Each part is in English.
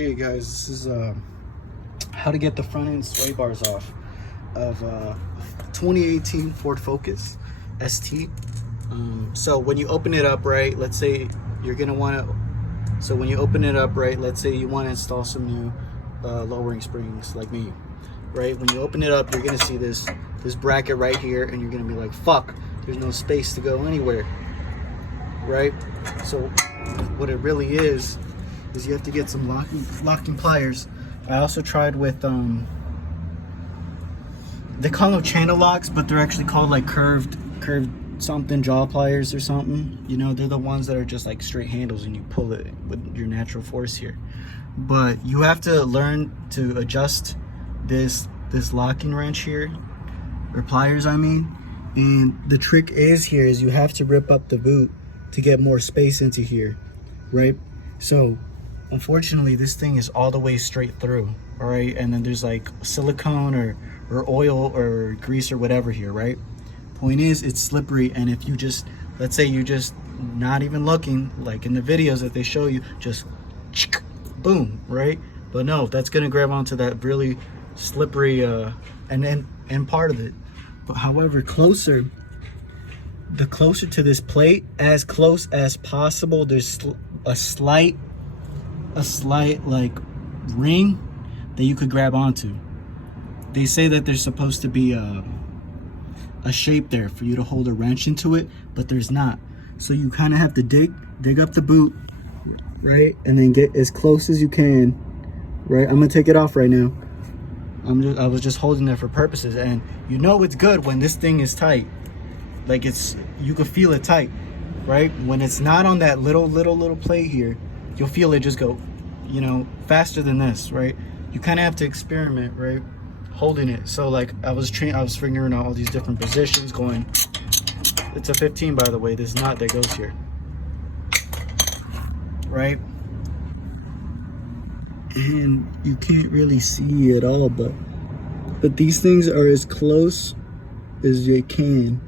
Hey guys, this is how to get the front end sway bars off of 2018 Ford Focus ST. So when you open it up, right, let's say you're gonna want to, so when you open it up, right, let's say you want to install some new lowering springs like me, right? When you open it up, you're gonna see this bracket right here, and you're gonna be like, fuck, there's no space to go anywhere, right? So what it really is you have to get some locking pliers. I also tried with they call them channel locks, but they're actually called like curved something jaw pliers or something. You know, they're the ones that are just like straight handles and you pull it with your natural force here. But you have to learn to adjust this locking wrench here, or pliers I mean. And the trick is you have to rip up the boot to get more space into here, right? So unfortunately this thing is all the way straight through, all right? And then there's like silicone or oil or grease or whatever here, right? Point is, it's slippery, and if you just, let's say you just not even looking, like in the videos that they show you, just boom, right? But no, that's gonna grab onto that really slippery and part of it. But however, the closer to this plate, as close as possible, there's a slight like ring that you could grab onto. They say that there's supposed to be a shape there for you to hold a wrench into it, but there's not. So you kind of have to dig up the boot, right, and then get as close as you can, right? I'm gonna take it off right now. I was just holding it for purposes, and you know it's good when this thing is tight. Like you can feel it tight, right? When it's not on that little plate here, you'll feel it just go, you know, faster than this, right? You kind of have to experiment, right, holding it. So like I was figuring out all these different positions, going, it's a 15 by the way, this knot that goes here, right? And you can't really see at all, but these things are as close as they can.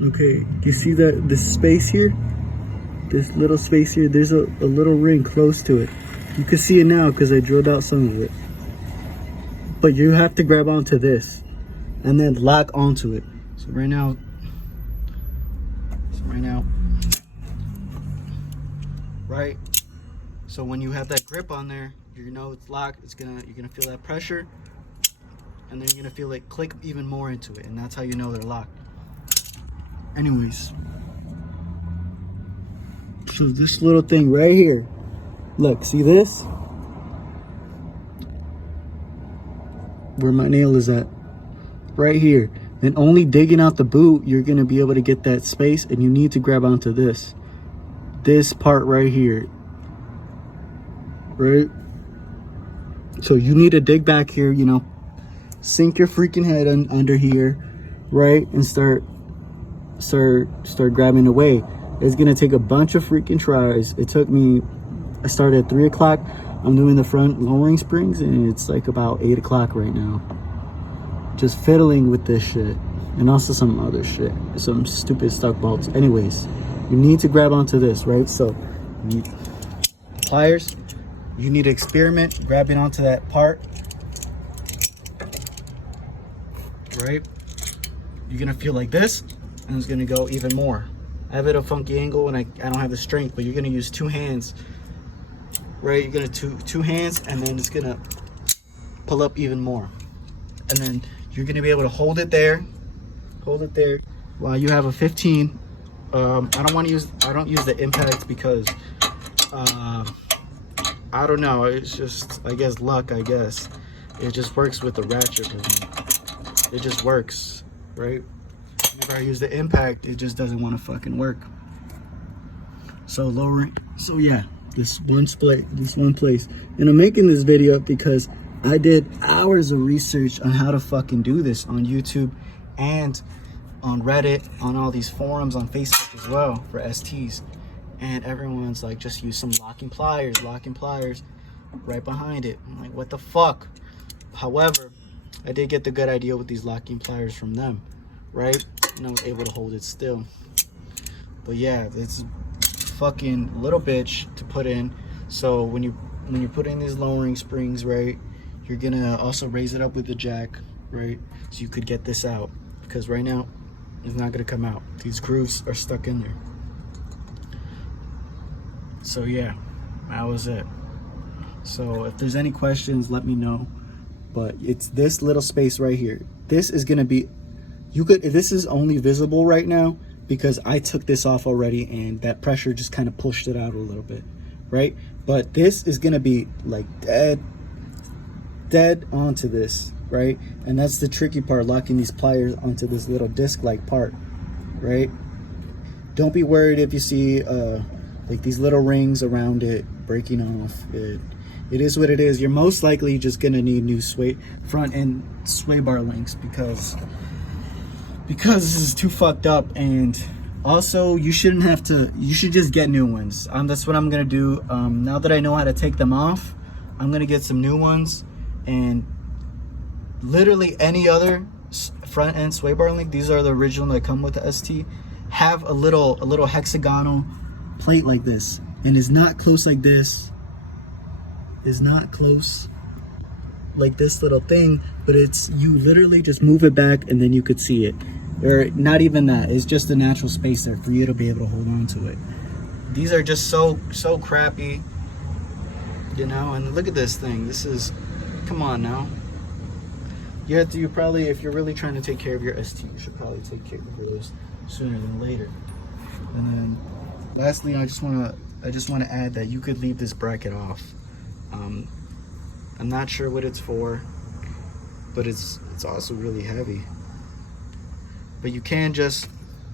Okay, you see that this space here, this little space here, there's a little ring close to it. You can see it now because I drilled out some of it. But you have to grab onto this and then lock onto it. So right now, right? So when you have that grip on there, you know it's locked. You're gonna feel that pressure, and then you're gonna feel it click even more into it, and that's how you know they're locked. Anyways, so this little thing right here, look, see this? Where my nail is at, right here. And only digging out the boot, you're gonna be able to get that space, and you need to grab onto this part right here, right? So you need to dig back here, you know, sink your freaking head under here, right, and start grabbing away. It's gonna take a bunch of freaking tries. It took me, I started at 3 o'clock. I'm doing the front lowering springs, and it's like about 8 o'clock right now, just fiddling with this shit, and also some other shit, some stupid stuck bolts. Anyways, you need to grab onto this, right? So you need pliers, you need to experiment grabbing onto that part, right? You're gonna feel like this, and it's gonna go even more. I have it at a funky angle, and I don't have the strength, but you're gonna use 2 hands, right? You're gonna two hands, and then it's gonna pull up even more, and then you're gonna be able to hold it there while you have a 15. I don't use the impact because I don't know, it's just, I guess, luck. I guess it just works with the ratchet. It just works, right? If I use the impact, it just doesn't want to fucking work. So yeah, this one place. And I'm making this video because I did hours of research on how to fucking do this on YouTube and on Reddit, on all these forums, on Facebook as well for STs. And everyone's like, just use some locking pliers right behind it. I'm like, what the fuck? However, I did get the good idea with these locking pliers from them, right? And I was able to hold it still. But yeah, it's fucking little bitch to put in. So when you put in these lowering springs, right, you're gonna also raise it up with the jack, right, so you could get this out, because right now it's not gonna come out. These grooves are stuck in there. So yeah, that was it. So if there's any questions, let me know. But it's this little space right here. This is gonna be, this is only visible right now because I took this off already and that pressure just kind of pushed it out a little bit, right? But this is gonna be like dead onto this, right? And that's the tricky part, locking these pliers onto this little disc-like part, right? Don't be worried if you see like these little rings around it breaking off. It is what it is. You're most likely just gonna need new front end sway bar links because this is too fucked up. And also you shouldn't have to, you should just get new ones. That's what I'm gonna do. Now that I know how to take them off, I'm gonna get some new ones. And literally any other front end sway bar link, these are the original that come with the ST, have a little hexagonal plate like this, and is not close like this, is not close like this little thing, but it's, you literally just move it back and then you could see it. Or not even that, it's just a natural space there for you to be able to hold on to it. These are just so crappy, you know. And look at this thing. This is, come on now. You probably, if you're really trying to take care of your ST, you should probably take care of this sooner than later. And then lastly, I just want to add that you could leave this bracket off. I'm not sure what it's for, but it's also really heavy. But you can just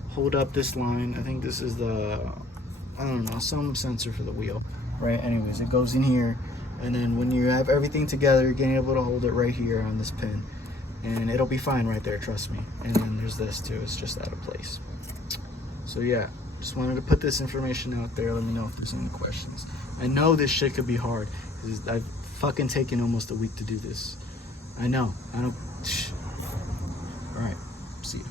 hold up this line. I think this is the, I don't know, some sensor for the wheel, right? Anyways, it goes in here, and then when you have everything together, you're getting able to hold it right here on this pin, and it'll be fine right there, trust me. And then there's this too, it's just out of place. So yeah, just wanted to put this information out there. Let me know if there's any questions. I know this shit could be hard, because I've fucking taken almost a week to do this. I know, I don't. All right, see ya.